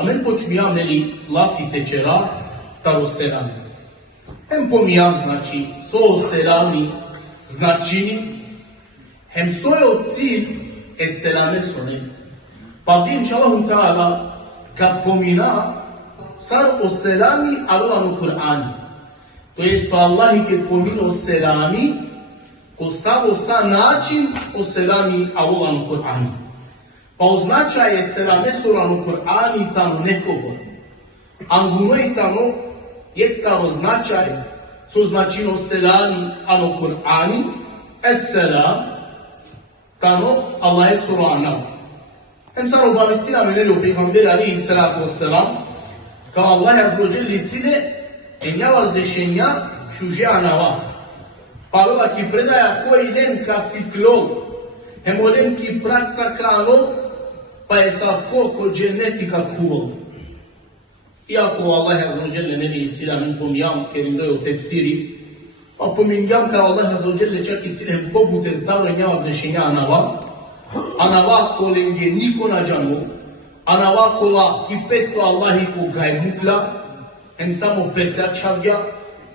A men počujam lafi tečera, taro serami. Hem pomijam, znači, so serami značini, hem sojo cilj serame sone. Pa bi inšallahu ta'ala, kad pomina, sar o serami alovanu Kur'ani. To jest, Allah kad pomina o serami, ko samo sa način o serami alovanu Kur'ani. Pa označaje serame soranu Kur'ani tamo nekogo. Angunoj tamo je tamo značaj, so značino serani ano Kur'ani, selam, tamo Allah je soranav. Hem sar obavestina meneli o peygamber aleyhi salatu wassalam, kao Allah je azrođeli sile, enjavar dešenja šuže anava. Pa ova ki predaja koji len ka siklov, hem olen ki praksa kano, pa je savko ko genetika kuvol. Iako Allah azrođeli nebi sila min pomijam, kerim doje u tefsiri, pa pomijam kao Allah azrođeli čak i silem pobuter talo enjavar dešenja anava, anava kolenge niko na džanu, anava kola ki pesto Allahi ko gajbukla, hem samo pesačavja,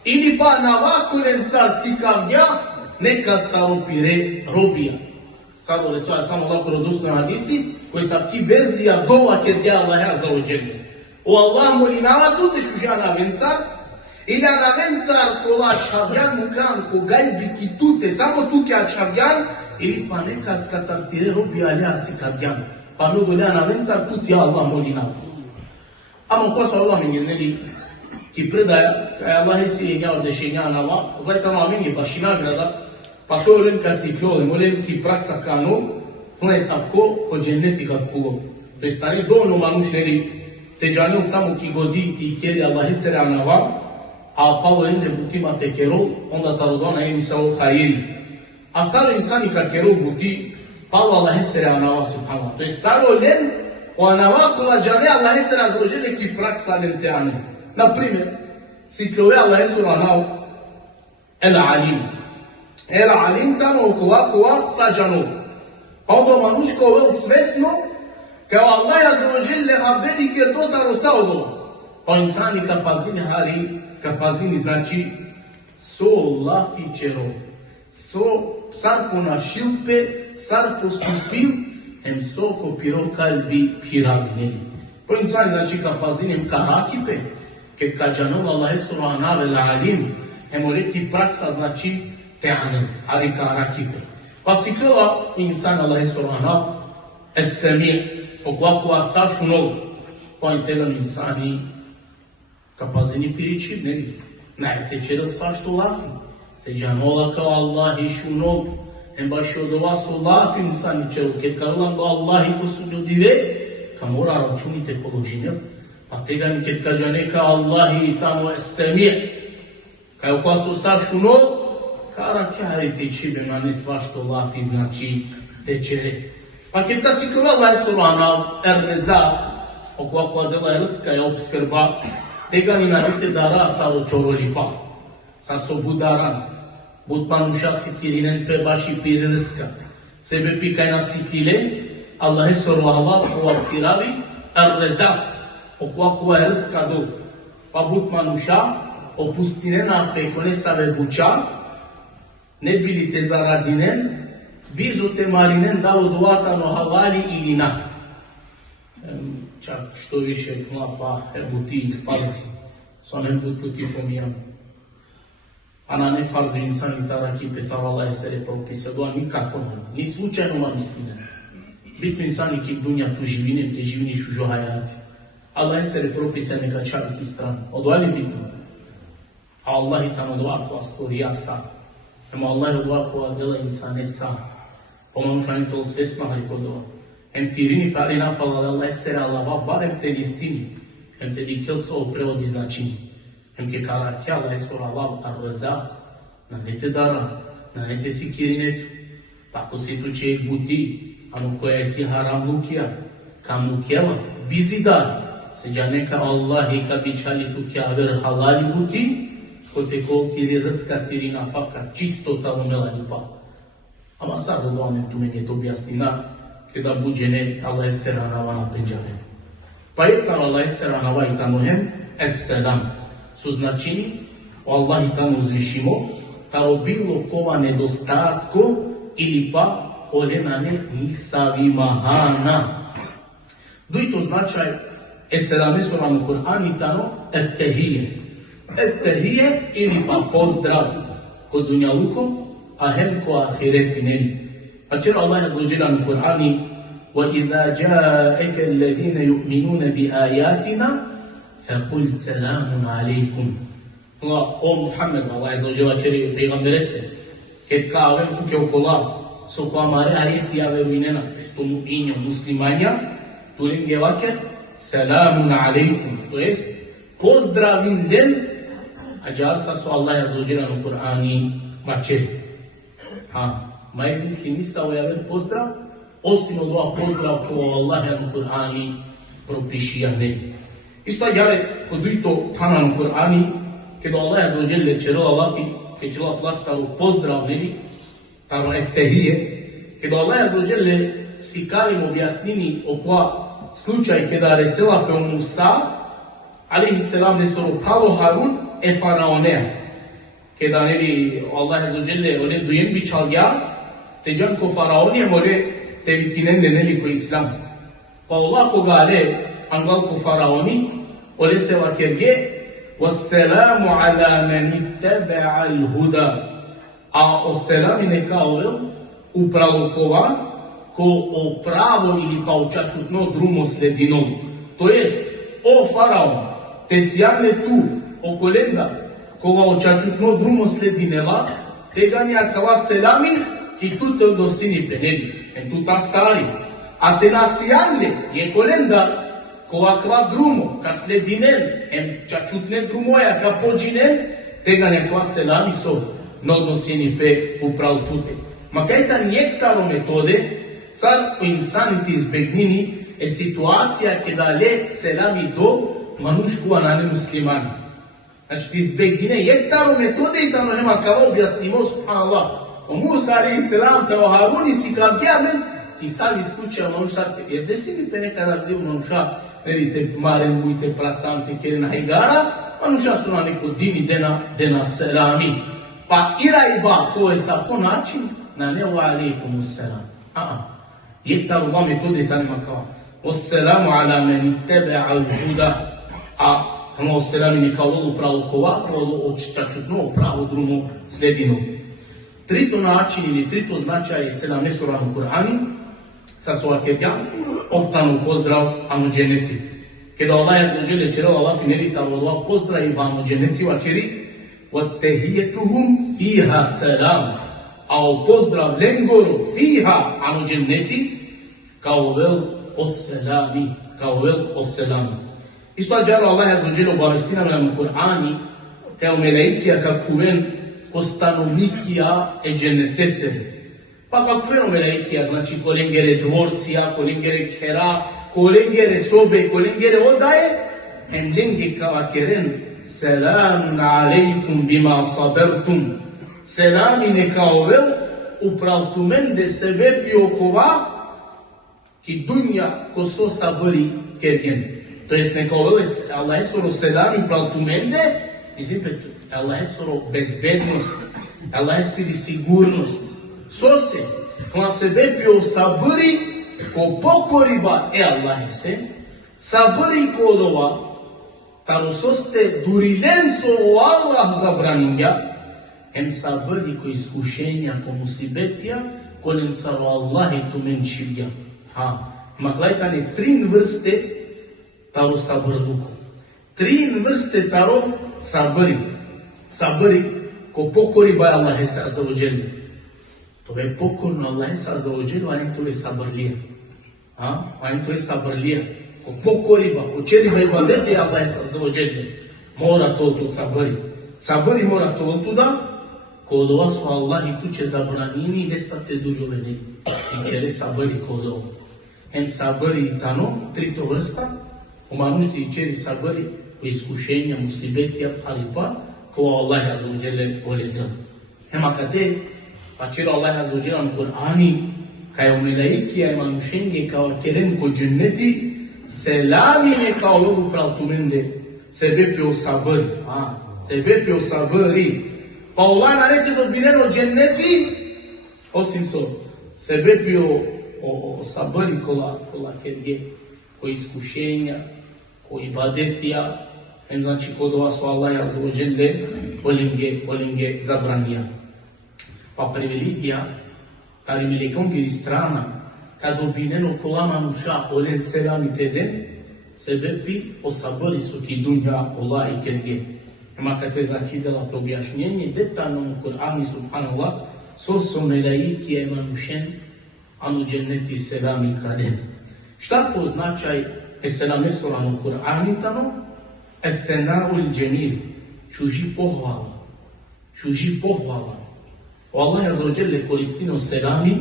ili pa anava kolen car sikavja, neka staro pire robija. Sad ove svoja samo lako rodosnoj hadisi, koji sa ki verzija dova kjer je Allah azza wa jalla. O Allah moli nama tu te šužja na vencar, ili na vencar kola čavjan mukran ko gajbi ki tute, samo tu kja čavjan, ili pa neka skatar tire robija alja sikavjan. Pa mnogo lja na vencar tu ti Allah moli nama. Amo ko sa Allah meni neli ki predaja, kaj Allah si je njao dešenja nama, ovaj tamo meni baš i nagrada, pa to olen ka si kjole, olen ki praksa kano, hle savko ko genetika kuvo. To je stani dovoljno manuš neli, te džanil samo ki godi ti kjeri Allah sere anava, a pa olen de butima te kerol, onda ta rodona je misao hajiri. A saro insani ka kerol buti, pa Allah sere anava subhanallah. To je staro olen, o anava kola džane Allah sere azrođele ki praksa len te ane. Na primjer, si kjove Allah sere anava, el alim. El alim tamo kova sa džanov. Pa onda manuško vel svesno, kao Allah azrođele haberi kjer dotaro sa odova. Pa insani ka pazini hari, ka pazini znači, so lafi čero, so sar po našilpe, sar postupil, hem so ko piro kalbi piravneli. Pa insani znači ka pazini ka rakipe, ket ka džanov Allah subhanahu vel alim, hem oleki praksa znači, teanem, ali ka rakipe. Pa si kjela insan Allah subhanahu, es-samir, okvakova sašu nogu, pa integan insani, ka pazini piričib, nebi. Najte čedel svašto lafi. Se džanola kao Allah išu nogu, hem baš od ova su lafi insani čelu, ket ka ulam do Allah i ko su ljudive, ka mora računite položinja, pa tegan ket ka džane ka Allah i tamo es-samir, ka je okva su sašu nogu, kara kjari teči be mane svašto lafi znači teče. Pa kad ta si kova Allah subhanahu er-rezak, okvakva dela je rska je obskrba, tega ni narite dara talo čorolipa. Sad so budaran, bud manuša sitirinen pe baši pire rska. Sebe pikaj na sitile, Allah subhanahu obkiravi er-rezak, okvakva je rska do. Pa bud manuša opustinena pe kone save buča, ne bili te zaradinen, vizu te marinen da odvatano havali ili na. Čak što više klapa, buti ih farzi, so ne bud puti pomijam. A na ne farzi insani ta rakipe, ta vala je sere propisa, doa nikako ne, ni slučajno ma mislime. Bitno insani ki dunja tu živinem, te živiniš u žohajati. Allah je sere propisa neka čaviti stranu, odvali bitno. A Allah i tamo dovakva stvorija sa. Ema Allah je ovakova dela insane sam. Pomanu šanim to svesno ali kodova. Em tirini pari napala da Allah je sere Allah, barem te listini. Em te dikel so prevodi značini. Em ke kara kja Allah je sora Allah ar-razak. Na ne te dara, na ne te si kirinetu. Tako se tu će ih buti, anu koja je si haram lukija. Kam lukijela, bizi dar. Se džane ka Allah i ka bičali tu kja ver halali buti. Kote ko tiri rska, tiri nafaka, čistota umela ljubav. Ama sad odvanem tu meni je to objasnina, kada buđene Allah je seranava na penđare. Pa je kao Allah se ranava i tamo hem, es-selam. Su značini, o Allah i tamo uzvišimo, kao bilo kova nedostatko ili pa olenane nisavi mahana. Duj to značaj, es-selam esoram u Kur'an i tamo, et-tehije. Et-tehije ili pa pozdrav kod dunjaluko, a hem ko ahireti neli. Pa čera Allah je zlođelan u Kur'ani, وَإِذَا جَاءَكَ الَّذِينَ يُؤْمِنُونَ بِآيَاتِنَا فَقُلْ سَلَامٌ عَلَيْكُمْ. O Muhammed, Allah je zlođela čeri pejgambere se, kad kavem kuke okola, so ko amare areti ave uinena, presto mu'inja, muslimanja, turin gevake, selamun alaikum, to jest, pozdravim den, a džarsa su Allah je zlođela u Kur'ani mačeri. Ma izmisli nisa ojaver pozdrav, osim od ova pozdrav ko Allah je u Kur'ani propiši jahne. Isto jare, kod i to tanan u Kur'ani, kada Allah je zlođele čerila lafi, kada čerila plaftaru pozdrav nevi, taro et-tehije, kada Allah je zlođele si kalim objasnini o koja slučaj kada resela pe Musa, alaihi selam nesoro pravo Harun e faraonea. Kada nevi Allah je zlođele one dujem bičal ja, te džan ko faraonije more te vitinende nevi ko islam. Pa Allah koga ale angal ko faraoni, ole se vakerge, وَالسَّلَامُ عَلَى مَنِ اتَّبَعَ الْهُدَى. A o selami neka ovel upravo kova ko o pravo ili pa učačutno drumo sledinom. To jest, o faraon, te sjane tu okolenda kova učačutno drumo sledineva, te ganja kava selamin ki tu te odnosini penedi, en tu ta stari. A te nasijane je kolenda kova kva drumo, ka sledinen, en čačutne drumoja, ka pođinen, tega nekva selami so odnosini pe upravo tute. Ma kaj ta njektaro metode, sad u insaniti izbegnini, je situacija kada le selami do manušku anane muslimani. Znači ti izbegnine njektaro metode i tamo nema kava objasnimo, subhanallah. O Musa alaihi selam, kao Haruni si kao gjamen, ti sami slučaja manušate, jer desi mi pe nekada gdje u manuša, vidite, maren bujte prasante kere hajdara, manuša su na neko dini dena selami. Pa ira i ba, to je sa to način, na ne wa alaikum selam. Jekta ova metode ta nema kao. Wassalamu ala meni tebe al-huda. A ono selami ne kao ovo pravo kova, ovo očitačutno pravo drumo sledinu. Trito način ili trito značaj selam nesuran u Kur'ani, sa sova kerja, oftanu pozdrav anu dženeti. Kada Allah je zađele čerala Allah finelita vodova pozdrav i vanu dženeti vačeri, وَتَّهِيَتُهُمْ فِيهَا سَلَامُ. A o pozdrav lengoro fiha anu dženneti, kao vel os-selami, kao vel os-selami. Isto ađara Allah je zađele obavestinama na Kur'ani, kao meleikija kakuven o stanovnikija e džennetesere. Pa kakveno meleikija, znači kolengere dvorcija, kolengere kera, kolengere sobe, kolengere odaje, en lenge kao keren, selamun alaikum bima sabertum. Selami neka ovel, uprav tu mende sebe piokova, ki dunja ko so sabori kergen. To jest neka ovel, Allah je soro selami uprav tu mende, izipet, Allah je soro bezbednost, Allah je siri sigurnost. So se, kva sebe pio sabori, ko pokoriba, Allah je se, sabori kodova, tamo soste durilenco o Allah zabraninja, hem sabori ko iskušenja, ko musibetija, ko lencaro Allah i tu menšivja. Maklajtane trin vrste taro sabrluko. Trin vrste taro sabori. Sabori ko pokoriba Allah je sa zaođenje. To je pokorno Allah je sa zaođenje, ali to je sabrlija. Ali to je sabrlija. Ko pokoriba, ko čeriba i badete Allah je sa zaođenje. Mora to tu sabori. Sabori mora to tuda, kod ova su Allah i kuće zabranini, nestate duljoveni. I čere sabori kod ovo. Hem sabori i tano, trito vrsta, umanušti i čeri sabori u iskušenja, musibetija, ali pa, ko Allah je zaođenje oledel. Hem akate, pa čera Allah je zaođenje u Kur'ani, kaj u melaikija i manušenge kao keren ko dženneti, selamine ca o upraltumende, sebe pe o sabări. Sebe pe o sabări. Paulana nete do bineno jenneti, osim so, sebe pe o sabări kola kerge, ko iskušenja, ko ibadetija, znači kod vas u Allah azza wa jalla olinge zabranija. Pa privilegija, tari milikom giri strana, kad obineno kolama muša olen selam i teden, sebebi osabori su ti dunja Allah i kerge. Ima kad te znači dela to objašnjenje, detaljno u Kur'anu subhanallah, so melaiki ima mušen, anu dženneti selam i kadem. Šta to značaj selam esoran u Kur'anu tano? Estena'ul džemil, čuži pohvala. O Allah azza wa jalla koristino selami,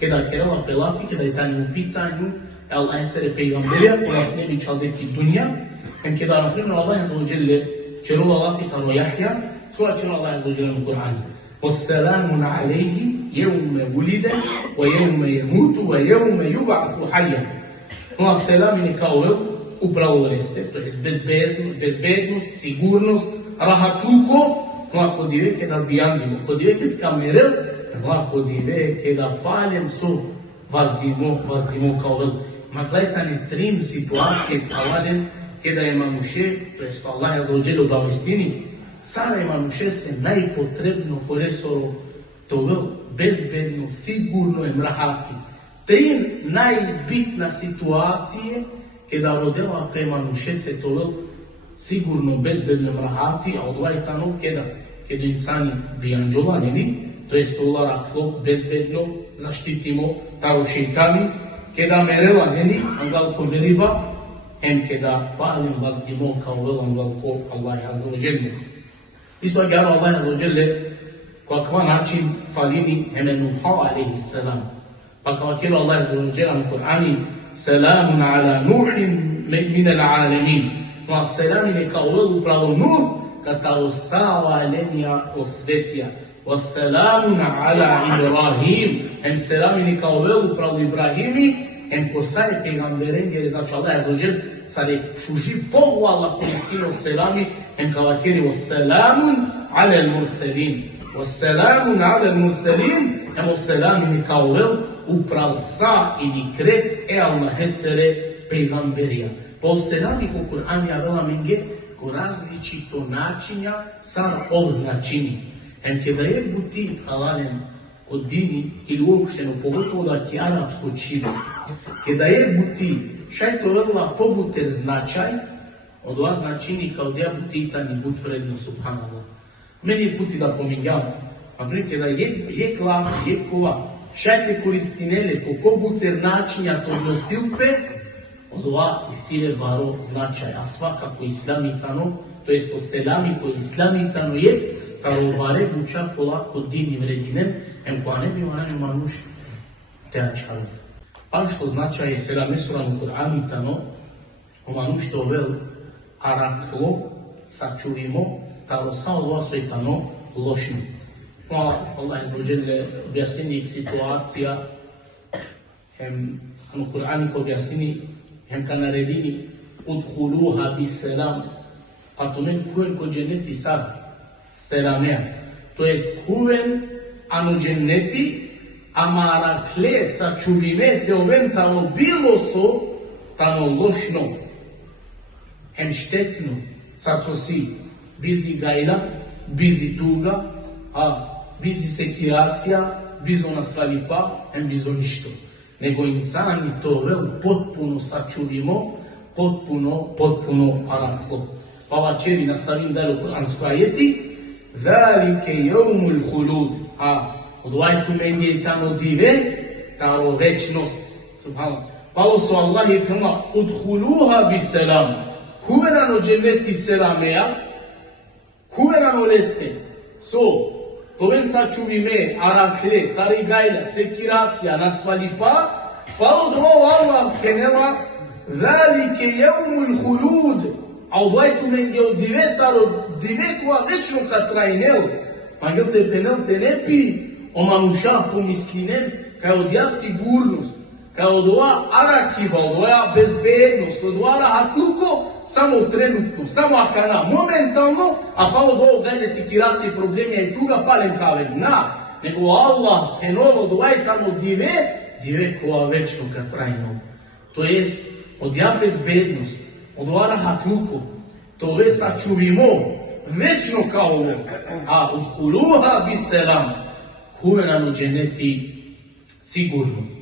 kada kerala pelafi, kada je tanje u pitanju, Allah je sere pejgamberija, koja s nebi čaldeki dunja, en kada na primjer Allah azza wa jalla čerula lafi tano Jahja, sura čerula Allah azza wa jalla u Kur'anu. Wassalamun alaihi jevme ulide, wa jevme jemutu, wa jevme yub'athu hayya. No, selam je kao upravo reste, to je bezbednost, sigurnost, rahatluko, no ako diveke da bijandimo, ako diveke kamerel, no ako diveke da paljem su vazdimo kao vel. Ma gledajte trim situacije kavaden, kada je mamuše, to je Allah azza wa jalla u Palestini, sada je mamuše se najpotrebno po resoru to vel bezbedno, sigurno je mrahati. Tri najbitna situacije kada rodila prema nuše se to sigurno bezbedno mrahati, a odvajtano kada insani bijanđovanjeni, to je stolara bezbedno zaštitimo taro šeitani, kada merevanjeni, angal ko meriba, kada palim vazdimo kao velan valko Allah azza wa jalla. Isto je garo Allah azza wa jalla kakva način falini Nuha alaihi salam. Pa kao kjero Allah azza wa jalla u Kur'ani, selamun ala nuhin min al-alamin. No, selam je kao upravo Nuh, kada osava lenja osvetija. Wassalamun ala Ibrahim. Selam je kao upravo Ibrahimi, posaje pejgamberenje, jer znači Allah azza wa jalla sare čuži pohvala koristino selami, kao kjeri wassalamun ala al-mursalin. Wassalamun ala al-mursalin, selam je kao upravo sa ili kret na hesere pejgamberija. Pa o selami ko Kur'an javela menge ko različito načinja sa označini. Kada je buti halalen kod dini ili uopšteno, pogotovo da ti arapsko čivo, kada je buti šajto vela pobuter značaj, od vas značini kao da buti tani but vredno subhanallah. Meni je puti da pominjam, a prije kada je klaf, je kova, šajte koristinele, ko buter načinja to nosilpe, od ova i sile varo značaj, a svakako islamitano, to jest o selami koji islamitano je, taro vare buča polako divni vredinem, koja ne bi manju manuš teačali. Pa što značaj je selame suran Kur'anitano, o manuš to vel araklo, sačuvimo, taro sa ova sojtano lošno. Allah je zaođele objasnijih situacija, Kur'ani ko objasni, ka naredini udhuluha bis selam, pa to ne kuven ko dženeti sad, selamea. To jest kuven anu dženeti, amarakle sačuvime te oven tamo bilo so, tamo lošno, štetno, sad so si bizi gajla, bizi tuga, bizi sekiracija, bizo nasvalipa, bizo ništo. Nego insani to potpuno sačuvimo, potpuno araklo. Pa ova čeri nastavim dalje u Kur'anskoj ajeti, Zalike jevmul hulud, odvajtu meni tamo dive, tamo večnost, subhanallah. Palo su Allah je kama, udhuluha bi selam, kuvenano dženeti selamea, kuvenano leste, to ven sačuvime, arakle, tarigajla, sekiracija, nasvalipa, palo drovo Allah kenela, Zalike jevmul hulud, a odvajtu meni od divetaro, divekova večno kad trajnel, ma gdje te penel te ne pi, o manuša pomislinem, kaj odja sigurnost, Kao doa arakiba, doa bezbednost, doa rahatluko, samo trenutno, samo akana, momentalno, a pa od ovog gledje sikiracije problemi i tuga palem kavem. Nego Allah enolo doaj tamo dive koja večno kad trajno. To jest, od ja bezbednost, od doa rahatluko, to ve sačuvimo, večno kao ovo. A od huluha biselam, kuvenanu dženeti sigurno.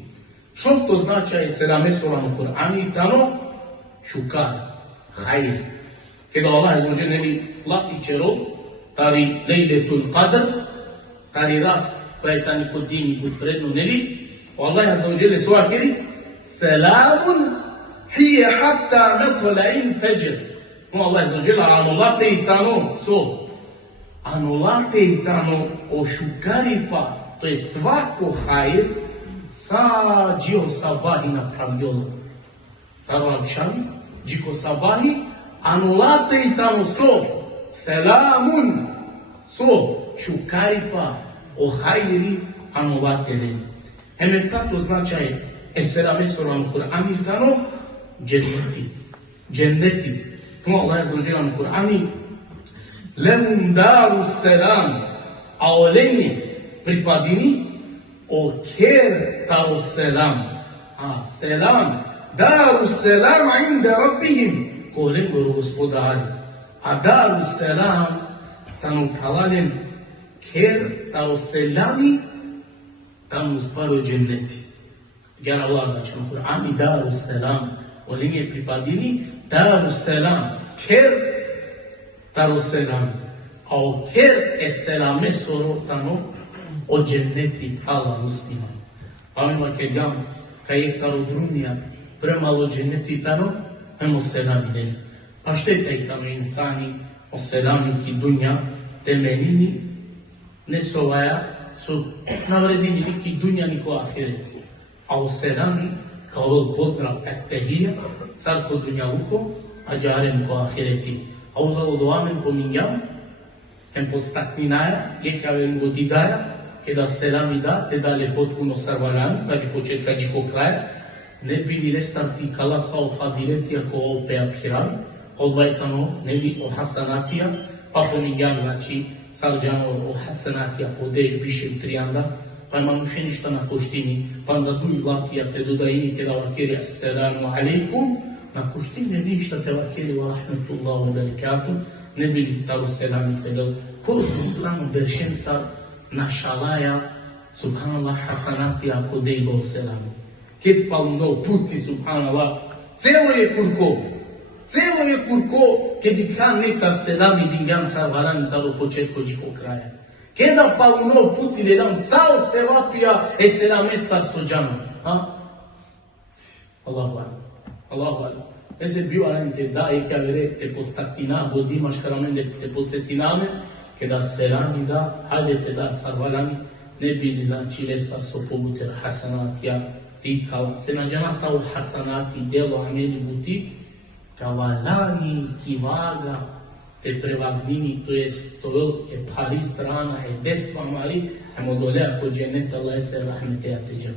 Što to značaje selamesovano Kur'ani tamo? Šukar, hajr. Kada Allah izvođe nevi lasičerov, tari lejletul qadr, tari rat koja je tani kod dini bud vredno nevi, Allah izvođe sova keri, selamun hije hatta metla'in fajr. Allah izvođe anulate i tano so. Anulate i tano o šukari pa, to je svako hajr, sa džio sabahi napravljolo. Taro akšami, džiko sabahi, anulate i tamo so, selamun, so, šukaripa, o hajri, anulate le. Hemefta to značaje, eserame soran Kur'ani tano, dženneti. To Allah je zađelan Kur'ani, lehum daru selam, a oleni pripadini, o ker taro selam. Selam. Daru selam inda rabbihim. Ko rekao gospodari. A daru selam tamo kalalem ker taro selami tamo stvaraju dženneti. Gdje Allah da ćemo Kur'ani daru selam. Olim je pripadini daru selam. Ker taro selam. A o ker selame soro tamo o dženneti Allah muslima. Pa ima kad je taro drumija premalo dženneti tano, emo selami ne. Pa šteta je tamo insani o selami ki dunja temenini ne sovaja su navredini niki dunja niko ahiret. A o selami kao pozdrav ettehija sad ko dunja luko a džarem ko ahireti. A uzalo doamen pominjam hem podstakninaja ljekavem godidaja kada selam da, te dalje potpuno sarvalan, da bi početka džiko kraja, ne bili restarti kala sa o fadileti ako o peapiran, odvajtano ne bi o hasanatija, pa pominjam, znači, sarđano o hasanatija podeš bišem trijanda, pa ima muše ništa na koštini, pa onda duj lafija te dodajini kada vakeri assalamu alaikum, na koštini ništa te vakeri wa rahmetullahu barakatuh, ne bili taro selami tegal, ko su samo beršemca, našalaja, subhanallah, hasanati ako dejbo selamu. Ket pa mnogo puti, subhanallah, celo je kurko, kedi kan neka selami dingan sa varan talo početko džiko kraja. Keda pa mnogo puti jedan sao sevapija selamestar sođano. Allahu ala. Ese bio alente da e kavere te postatina, godimaš karamende te podsjetiname, kada selami da, hajdete da sarvalani, ne bili znači resta so pobuter hasanatija, ti kao se nađana sa u hasanati, delo ameli buti, kavalani kivaga, te prevagnini, to jest to je pari strana, je despa mari, hemo dole ako dženeta Allah se rahmete ja teđa.